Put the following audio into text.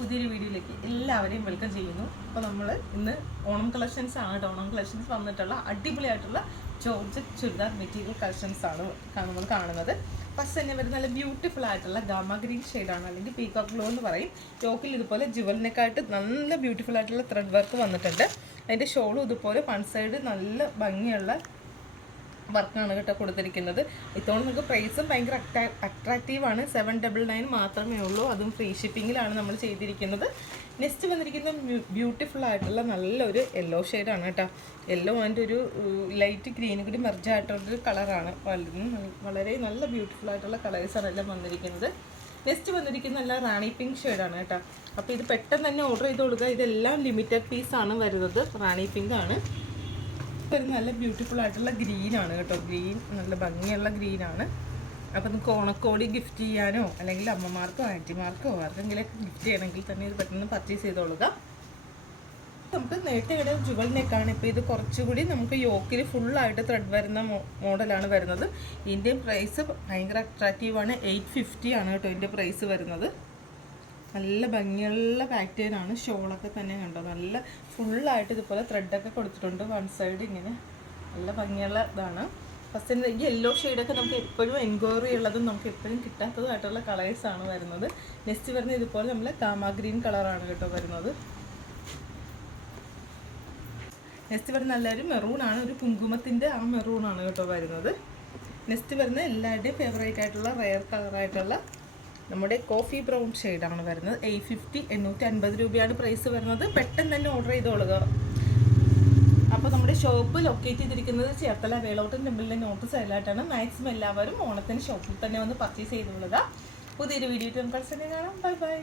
പുതിയൊരു വീഡിയോയിലേക്ക് എല്ലാവരെയും വെൽക്കം ചെയ്യുന്നു. അപ്പോൾ നമ്മൾ ഇന്ന് ഓണം കളക്ഷൻസ് ആണ് കേട്ടോ. ഓണം കളക്ഷൻസ് വന്നിട്ടുള്ള അടിപൊളിയായിട്ടുള്ള ജോർജറ്റ് ചുരിദാർ മെറ്റീരിയൽ കളക്ഷൻസ് ആണ് നമ്മൾ കാണുന്നത്. ഫസ്റ്റ് തന്നെ വരുന്ന നല്ല ബ്യൂട്ടിഫുൾ ആയിട്ടുള്ള ഗാമ ഗ്രീൻ ഷെയ്ഡാണ്, അല്ലെങ്കിൽ പീകോക്ക് ബ്ലൂ എന്ന് പറയും. യോക്കിൽ ഇതുപോലെ ജുവലിനെക്കായിട്ട് നല്ല ബ്യൂട്ടിഫുൾ ആയിട്ടുള്ള ത്രെഡ് വർക്ക് വന്നിട്ടുണ്ട്. അതിൻ്റെ ഷോളും ഇതുപോലെ വൺ സൈഡ് നല്ല ഭംഗിയുള്ള വർക്കാണ് കേട്ടോ കൊടുത്തിരിക്കുന്നത്. ഇത്തവണ നിങ്ങൾക്ക് പ്രൈസും ഭയങ്കര അട്രാക്റ്റീവാണ്. 799 മാത്രമേ ഉള്ളൂ, അതും ഫ്രീ ഷിപ്പിങ്ങിലാണ് നമ്മൾ ചെയ്തിരിക്കുന്നത്. നെക്സ്റ്റ് വന്നിരിക്കുന്ന ബ്യൂട്ടിഫുൾ ആയിട്ടുള്ള നല്ലൊരു യെല്ലോ ഷെയ്ഡാണ് കേട്ടോ. യെല്ലോ ആൻഡ് ഒരു ലൈറ്റ് ഗ്രീനും കൂടി മെർജായിട്ടുള്ളൊരു കളറാണ്. വളരെ നല്ല ബ്യൂട്ടിഫുൾ ആയിട്ടുള്ള കളേഴ്സാണ് എല്ലാം വന്നിരിക്കുന്നത്. നെക്സ്റ്റ് വന്നിരിക്കുന്ന നല്ല റാണി പിങ്ക് ഷെയ്ഡാണ് കേട്ടോ. അപ്പോൾ ഇത് പെട്ടെന്ന് തന്നെ ഓർഡർ ചെയ്ത് കൊടുക്കുക. ഇതെല്ലാം ലിമിറ്റഡ് പീസാണ് വരുന്നത്. റാണി പിങ്ക് ആണ്. നല്ല ബ്യൂട്ടിഫുൾ ആയിട്ടുള്ള ഗ്രീനാണ് കേട്ടോ. ഗ്രീൻ നല്ല ഭംഗിയുള്ള ഗ്രീനാണ്. അപ്പോൾ നമുക്ക് ഓണക്കോടി ഗിഫ്റ്റ് ചെയ്യാനോ അല്ലെങ്കിൽ അമ്മമാർക്കോ ആൻറ്റിമാർക്കോ ആർക്കെങ്കിലൊക്കെ ഗിഫ്റ്റ് ചെയ്യണമെങ്കിൽ തന്നെ ഇത് പെട്ടെന്ന് പർച്ചേസ് ചെയ്തോളുക. നമുക്ക് നേരത്തെ ഇവിടെ ജുവൽ നെക്കാണ്. ഇപ്പോൾ ഇത് കുറച്ചുകൂടി നമുക്ക് യോക്കിൽ ഫുള്ളായിട്ട് ത്രെഡ് വരുന്ന മോഡലാണ് വരുന്നത്. ഇതിൻ്റെ പ്രൈസ് ഭയങ്കര അട്രാക്റ്റീവാണ്. 850 ആണ് കേട്ടോ ഇതിൻ്റെ പ്രൈസ് വരുന്നത്. നല്ല ഭംഗിയുള്ള പാറ്റേണാണ്. ഷോളൊക്കെ തന്നെ കണ്ടോ, നല്ല ഫുള്ളായിട്ട് ഇതുപോലെ ത്രെഡൊക്കെ കൊടുത്തിട്ടുണ്ട്. വൺ സൈഡ് ഇങ്ങനെ നല്ല ഭംഗിയുള്ള ഇതാണ്. ഫസ്റ്റ് ഈ യെല്ലോ ഷെയ്ഡൊക്കെ നമുക്ക് എപ്പോഴും എൻക്വയറി ഉള്ളതും നമുക്ക് എപ്പോഴും കിട്ടാത്തതുമായിട്ടുള്ള കളേഴ്സാണ് വരുന്നത്. നെക്സ്റ്റ് വരുന്നത് ഇതുപോലെ നമ്മൾ ഗാമ ഗ്രീൻ കളറാണ് കേട്ടോ വരുന്നത്. നെക്സ്റ്റ് വരുന്ന നല്ലൊരു മെറൂണാണ്, ഒരു കുങ്കുമത്തിൻ്റെ ആ മെറൂണാണ് കേട്ടോ വരുന്നത്. നെക്സ്റ്റ് വരുന്ന എല്ലാവരുടെയും ഫേവറേറ്റ് ആയിട്ടുള്ള റെയർ കളറായിട്ടുള്ള നമ്മുടെ കോഫി ബ്രൗൺ ഷെയ്ഡാണ് വരുന്നത്. 850 850 രൂപയാണ് പ്രൈസ് വരുന്നത്. പെട്ടെന്ന് തന്നെ ഓർഡർ ചെയ്തോളുക. അപ്പോൾ നമ്മുടെ ഷോപ്പ് ലൊക്കേറ്റ് ചെയ്തിരിക്കുന്നത് ചേർത്തല വേളോട്ടൻ ടെമ്പിളിൻ്റെ നോർത്ത് സൈഡിലായിട്ടാണ്. മാക്സിമം എല്ലാവരും ഓണത്തിന് ഷോപ്പിൽ തന്നെ വന്ന് പർച്ചേസ് ചെയ്തോളുക. പുതിയൊരു വീഡിയോ നമുക്ക് കാണാം. Bye bye.